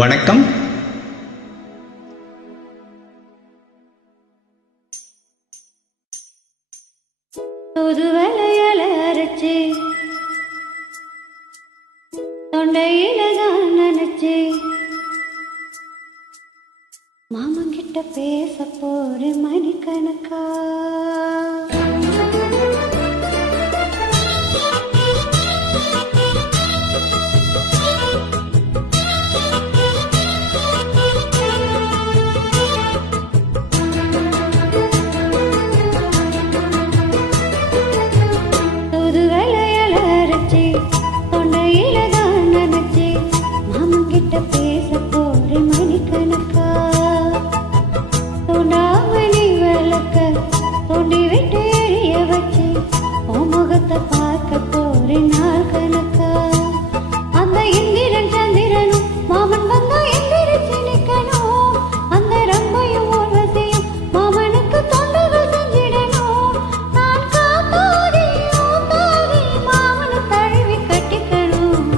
வணக்கம். தூதுவளையல அரைச்சு தொண்டையில தான் நினைச்சு மாமங்கிட்ட பேச போற மணிக்கணக்கா. பேச போற மணிக்கணக்கா தோண்டாமணி விளக்க தோண்டி விட்டு எரிய வச்சு முகத்தை பார்க்க போற நாள் கணக்கா. அந்த இந்திரன் சந்திரனும் மாமன் வந்தா எந்திரிச்சு நிக்கணும். அந்த ரம்பையும் ஊர்வசியும் மாமனுக்கு தொண்டுகள் செஞ்சிடணும். நான் காப்பாதி மாமனை தழுவி கட்டிக்கணும்.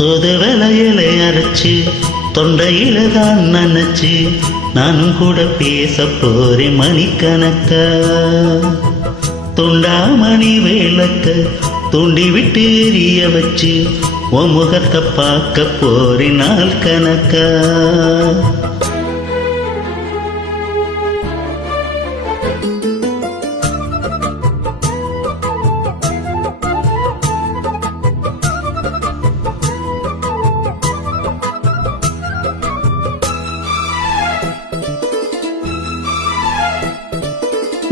தூதுவளையலை அரைச்சு தொண்டையில தான் நினைச்சு நானும் கூட பேச போறேன் மணிக்கணக்கா. துண்டாமணி விளக்க தூண்டி விட்டு எரிய வச்சு உன் முகத்தை பார்க்க போறேன் நாள் கணக்கா.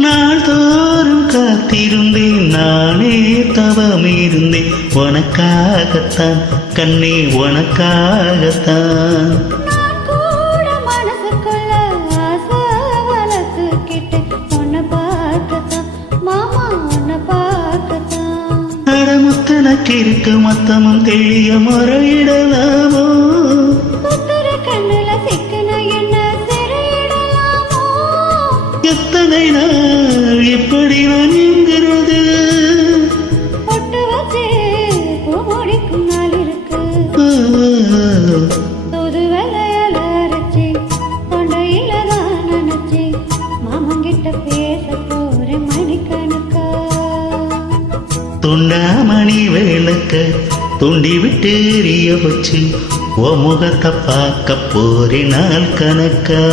நாள்தோறும் காத்திருந்தேன் நானே தவம் இருந்தேன் உனக்காகத்தான் கண்ணே உனக்காகத்தான். அடமுத்தனக்கு இருக்கு மொத்தமும் தெளிய முறையிடலாமோ. எத்தனை நாள் இப்படி நான் என்கிறது துண்டாமணி விளக்க தூண்டி விட்டு எரிய வச்சு ஓ முகத்தை பார்க்க போறே நாள் கணக்கா.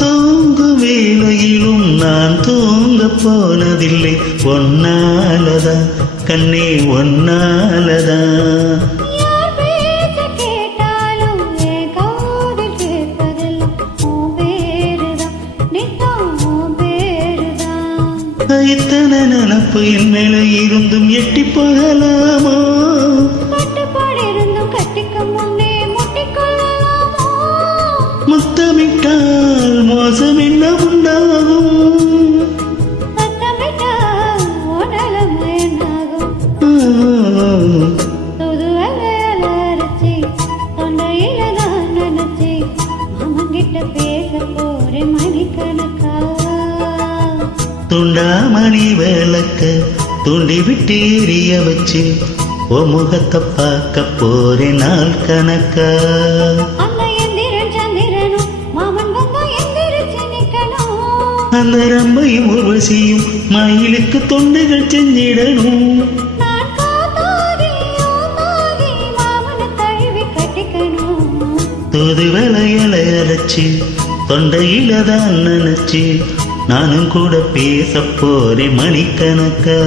தூங்கு வேளையிலும் நான் தூங்க போனதில்லை ஒன்னாலதா கண்ணே ஒன்னாலதா. இத்தனை நினப்பு என் மேல இருந்தும் எட்டி போகலாமோ. முத்தமிட்டால் மோசம் என்ன உண்டாகும். துண்டாமணி விளக்க தூண்டி விட்டு எரிய வச்சு ஓ முகத்தை பார்க்க போறே நாள் கணக்கா. அந்த ரம்பையும் உர்வசியும் மயிலுக்கு தொண்டுகள் செஞ்சிடணும். தூதுவளையலை அரைச்சு தொண்டையில தான் நினைச்சு நானும் கூட பேச போறேன் மணிக்கணக்கா.